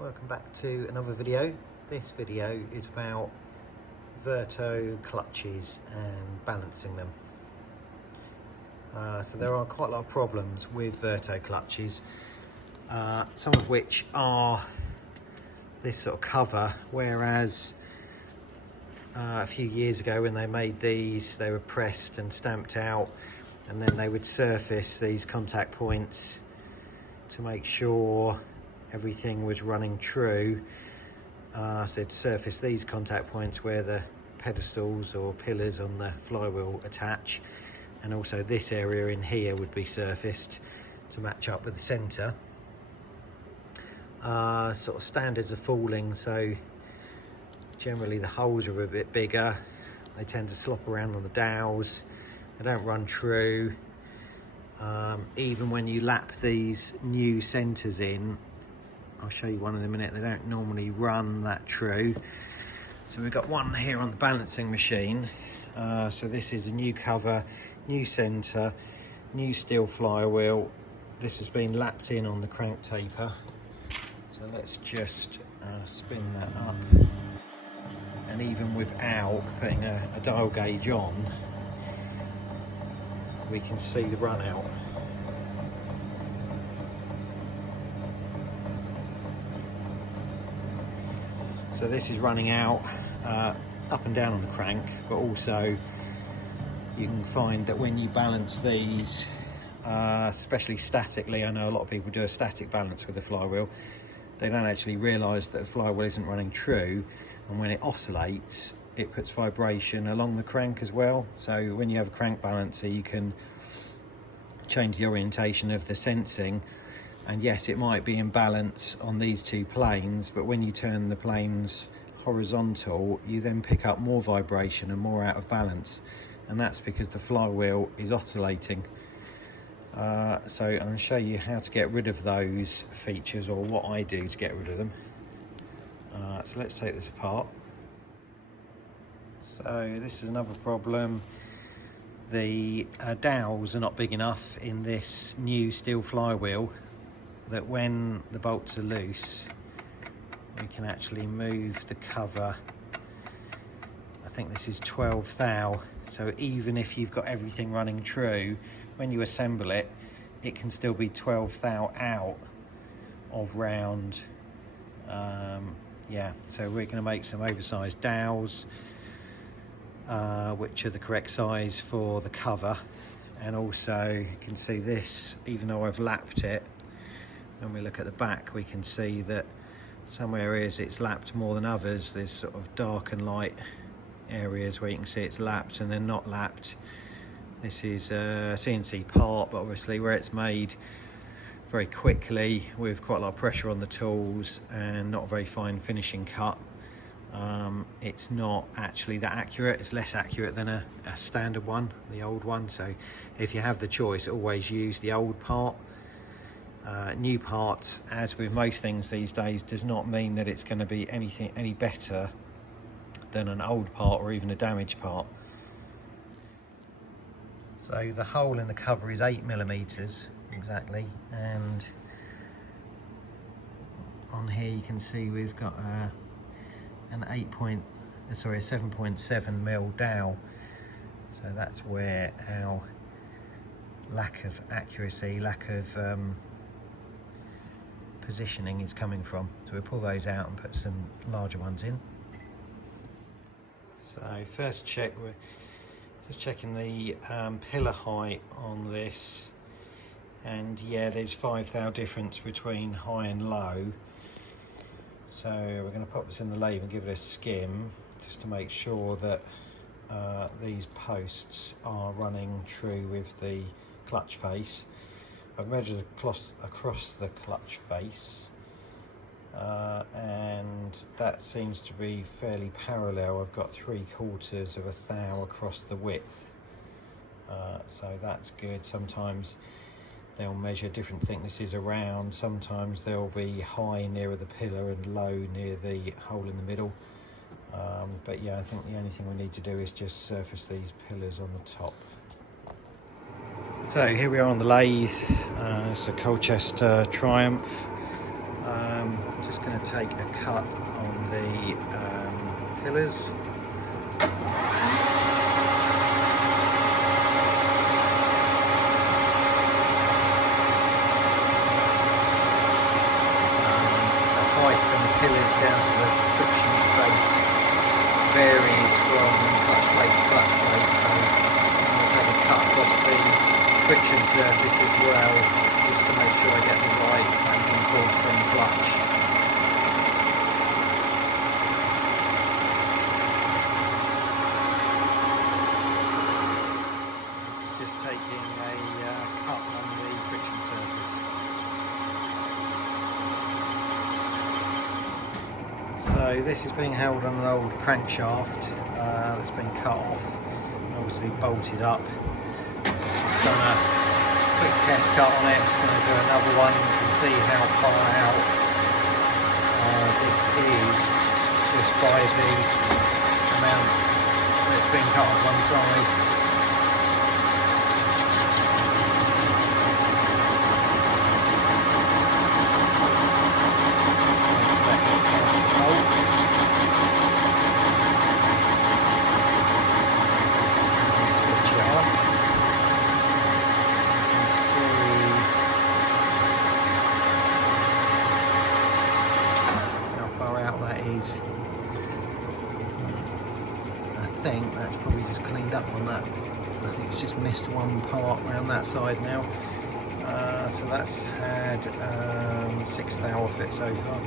Welcome back to another video. This video is about verto clutches and balancing them. So there are quite a lot of problems with verto clutches, some of which are this sort of cover, whereas a few years ago when they made these, they were pressed and stamped out, and then they would surface these contact points to make sure everything was running true. So they'd surface these contact points where the pedestals or pillars on the flywheel attach, and also this area in here would be surfaced to match up with the centre. Sort of standards are falling, so generally the holes are a bit bigger, they tend to slop around on the dowels, they don't run true. Even when you lap these new centres in, I'll show you one in a minute, they don't normally run that true. So we've got one here on the balancing machine. So this is a new cover, new centre, new steel flywheel. This has been lapped in on the crank taper. So let's just spin that up. And even without putting a dial gauge on, we can see the run out. So this is running out up and down on the crank, but also you can find that when you balance these, especially statically, I know a lot of people do a static balance with the flywheel, they don't actually realise that the flywheel isn't running true, and when it oscillates it puts vibration along the crank as well. So when you have a crank balancer, you can change the orientation of the sensing, and yes, it might be in balance on these two planes, but when you turn the planes horizontal, you then pick up more vibration and more out of balance, and that's because the flywheel is oscillating. So I'm going to show you how to get rid of those features, or what I do to get rid of them. So let's take this apart. So this is another problem. The dowels are not big enough in this new steel flywheel that when the bolts are loose, we can actually move the cover. I think this is 12 thou, so even if you've got everything running true, when you assemble it, it can still be 12 thou out of round. Yeah, so we're going to make some oversized dowels, which are the correct size for the cover. And also you can see this, even though I've lapped it, when we look at the back, we can see that some areas it's lapped more than others. There's sort of dark and light areas where you can see it's lapped and then not lapped. This is a CNC part, but obviously where it's made very quickly with quite a lot of pressure on the tools and not a very fine finishing cut, it's not actually that accurate. It's less accurate than a standard one, the old one. So if you have the choice, always use the old part. New parts, as with most things these days, does not mean that it's going to be any better than an old part or even a damaged part. So the hole in the cover is 8mm exactly, and on here you can see we've got a 7.7mm dowel. So that's where our lack of accuracy, lack of positioning is coming from. So we'll pull those out and put some larger ones in. So first check, we're just checking the pillar height on this, and yeah, there's 5 thou difference between high and low. So we're going to pop this in the lathe and give it a skim just to make sure that these posts are running true with the clutch face. I've measured across the clutch face, and that seems to be fairly parallel. I've got 3/4 of a thou across the width, so that's good. Sometimes they'll measure different thicknesses around. Sometimes they'll be high nearer the pillar and low near the hole in the middle. But yeah, I think the only thing we need to do is just surface these pillars on the top. So here we are on the lathe. It's a Colchester Triumph. just going to take a cut on the pillars. From the pillars down to the friction face varies from clutch plate to clutch plate, so I'm going to take a cut across the friction surface as well, just to make sure I get the right clamping force on the clutch. This is just taking a cut on the friction surface. So this is being held on an old crankshaft that's been cut off and obviously bolted up. Just done a quick test cut on it, just going to do another one. You can see how far out this is just by the amount that's been cut off one side. I think that's probably just cleaned up on that. I think it's just missed one part around that side now. So that's had 6 thou fit so far.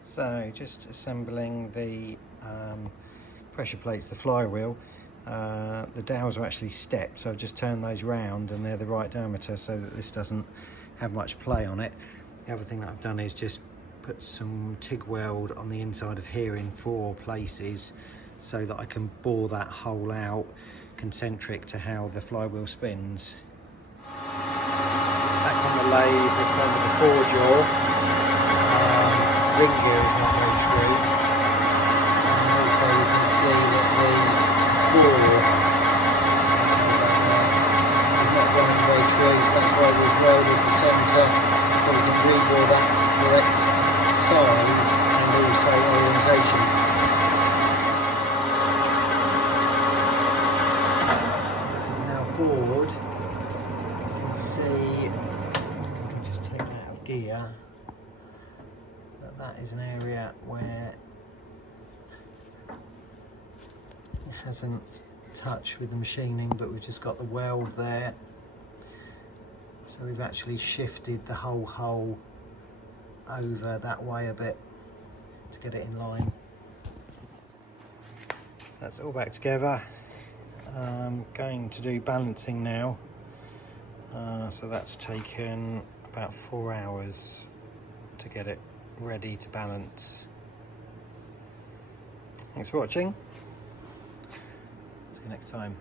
So just assembling the pressure plates, the flywheel. The dowels are actually stepped, so I've just turned those round and they're the right diameter so that this doesn't have much play on it. The other thing that I've done is just put some TIG weld on the inside of here in 4 places so that I can bore that hole out concentric to how the flywheel spins. Back on the lathe, we've done the 4-jaw. Ring gear is not very true. And also you can see that the bore is not running very true, so that's why we've welded the centre so we can rebore that to correct size and also orientation. It's now bored. You can see, I'll just take that out of gear, that is an area where it hasn't touched with the machining, but we've just got the weld there. So we've actually shifted the whole hole over that way a bit to get it in line. So that's all back together. I'm going to do balancing now. So that's taken about 4 hours to get it ready to balance. Thanks for watching. See you next time.